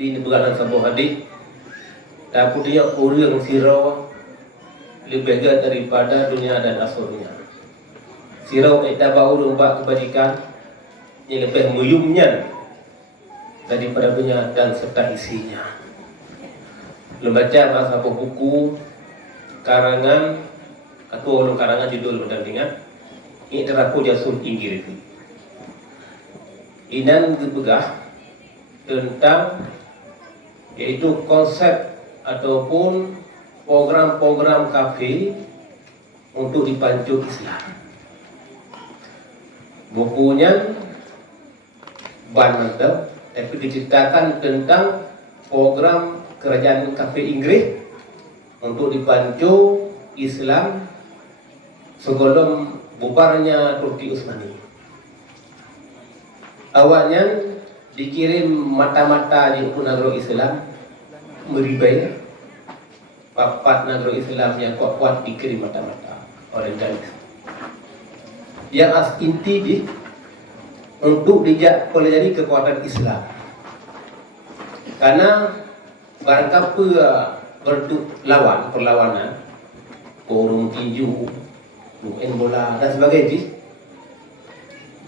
di negara sebuah hadis, tapi dia orang sirau lebih baik daripada dunia dan asurnya. Sirau itu bau domba kebajikan yang lebih muyumnya daripada dunia dan serta isinya. Membaca bahasa buku karangan atau orang karangan judul pendampingan ini terapu jasun inggir itu. Inan gebegah tentang yaitu konsep ataupun program-program kafe untuk dipancu Islam. Bukunya mantap, tapi diceritakan tentang program kerajaan kafe Inggris untuk dipancu Islam sebelum bubarnya Turki Utsmani. Awalnya dikirim mata-mata di negara Islam meribai. Papat negara Islam yang kuat-kuat dikirim mata-mata orientalis. Yang inti di untuk dijak pelajari kekuatan Islam. Karena barangkali bentuk perlawanan, orang tinju, main bola dan sebagainya,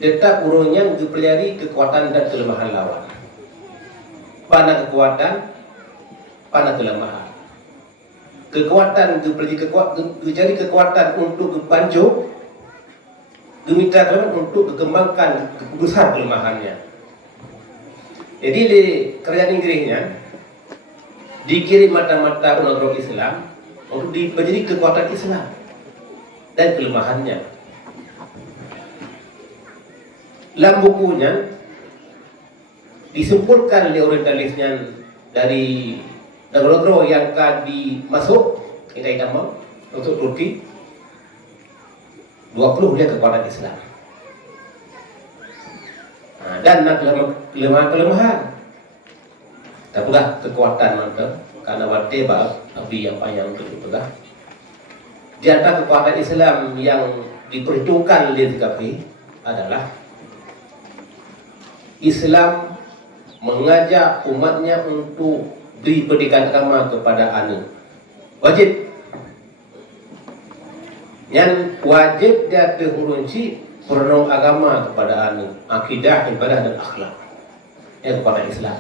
tetap urungnya mempelajari kekuatan dan kelemahan lawan. Pada kekuatan, pada kelemahan. Kekuatan mencari kekuatan untuk berpancu, gemitra kelemahan untuk mengembangkan besar kelemahannya. Jadi di kerajaan Inggrisnya dikirim mata-mata negara Islam untuk dipelajari kekuatan Islam dan kelemahannya. Dalam bukunya disimpulkan oleh orientalisnya dari negara-negara yang akan dimasuk kita idam untuk Turki 20 dia kekuatan Islam. Dan kelemahan tak pula kekuatan mantap karena wate bab abi yang panjang itu lah. Di antara kekuatan Islam yang diperhitungkan oleh TKP adalah Islam mengajak umatnya untuk beri pendidikan agama kepada anak. Wajib. Yang wajib dia terhurunci perenung agama kepada anak, akidah, ibadah dan akhlak. Yang kepada Islam.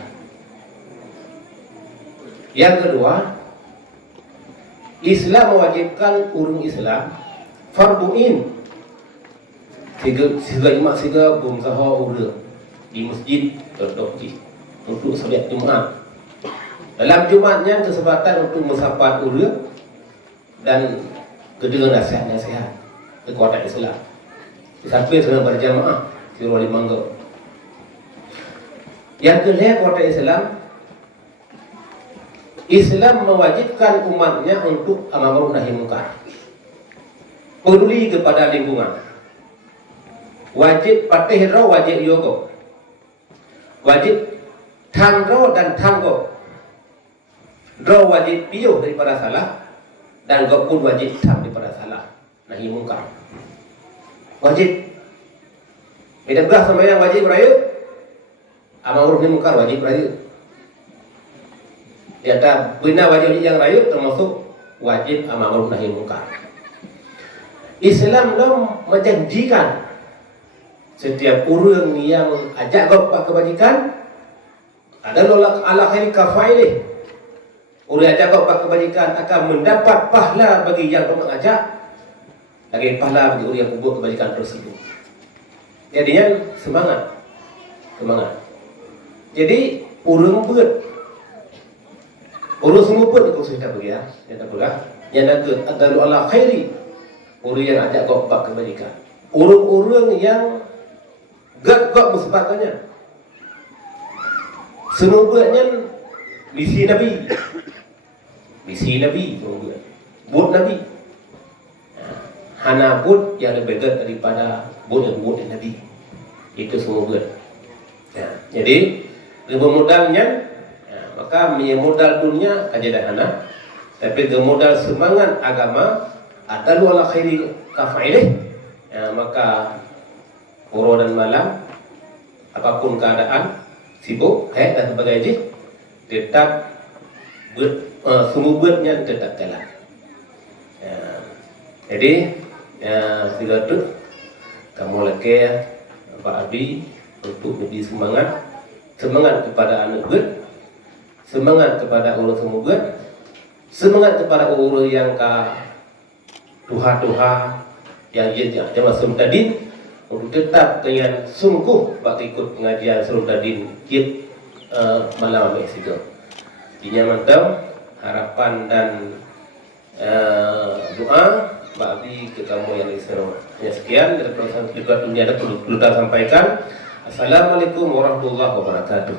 Yang kedua, Islam mewajibkan urung Islam farduin. Siga imak siga bumsaha urang di masjid contoh untuk solat Jumaat. Dalam Jumatnya kesempatan untuk mensapat urang dan kedengar nasihat-nasihat kekuatan Islam. Sampai sedang berjamaah di Wali Mangga. Yang kedua kekuatan Islam mewajibkan umatnya untuk amar ma'ruf nahi munkar. Peduli kepada lingkungan. Wajib patih ro wajib yoga. Wajib tham ro dan tham go. Ro wajib piuh daripada salah dan go pun wajib tham daripada salah. Nahi munkar. Wajib. Beda belah sama yang wajib raya. Amar ma'ruf nahi munkar wajib raya. Di antara bina wajib yang raya termasuk wajib amar ma'ruf nahi munkar. Islam dah menjanjikan setiap orang yang ajak buat kebajikan adalah ala khairi kafailih. Orang yang ajak buat kebajikan akan mendapat pahala bagi yang mengajak, lagi pahala bagi orang yang membuat kebajikan tersebut. Jadinya semangat. Jadi orang buat orang semua pun itu sudah bagi ya, yang tak boleh. Yang nakut adalah ala khairi. Orang yang ajak kau buat kebajikan. Orang-orang yang gak musibahnya. Semuanya misi Nabi. Buat Nabi. Hana buat yang lebih berat daripada buat Nabi. Itu semua buat. Jadi modalnya maka modal dunia aja dah hana, tapi modal semangat agama adalah ala khairi kafailih. Maka poro dan malam apapun keadaan sibuk dan sebagainya tetap sumubutnya tetap jalan. Ya. Jadi tiga tu kamu lagi Pak Abi untuk lebih semangat kepada anak gut, semangat kepada urus semoga, semangat kepada urus yang tuha yang jemaah Sultadin untuk tetap dengan sungguh bak ikut pengajian Sultadin kit malam itu. Dinya mantap harapan dan doa Pak Abi ke kamu yang diseru. Ya, sekian dari Profesor Dunia ada perlu sampaikan. Assalamualaikum warahmatullahi wabarakatuh.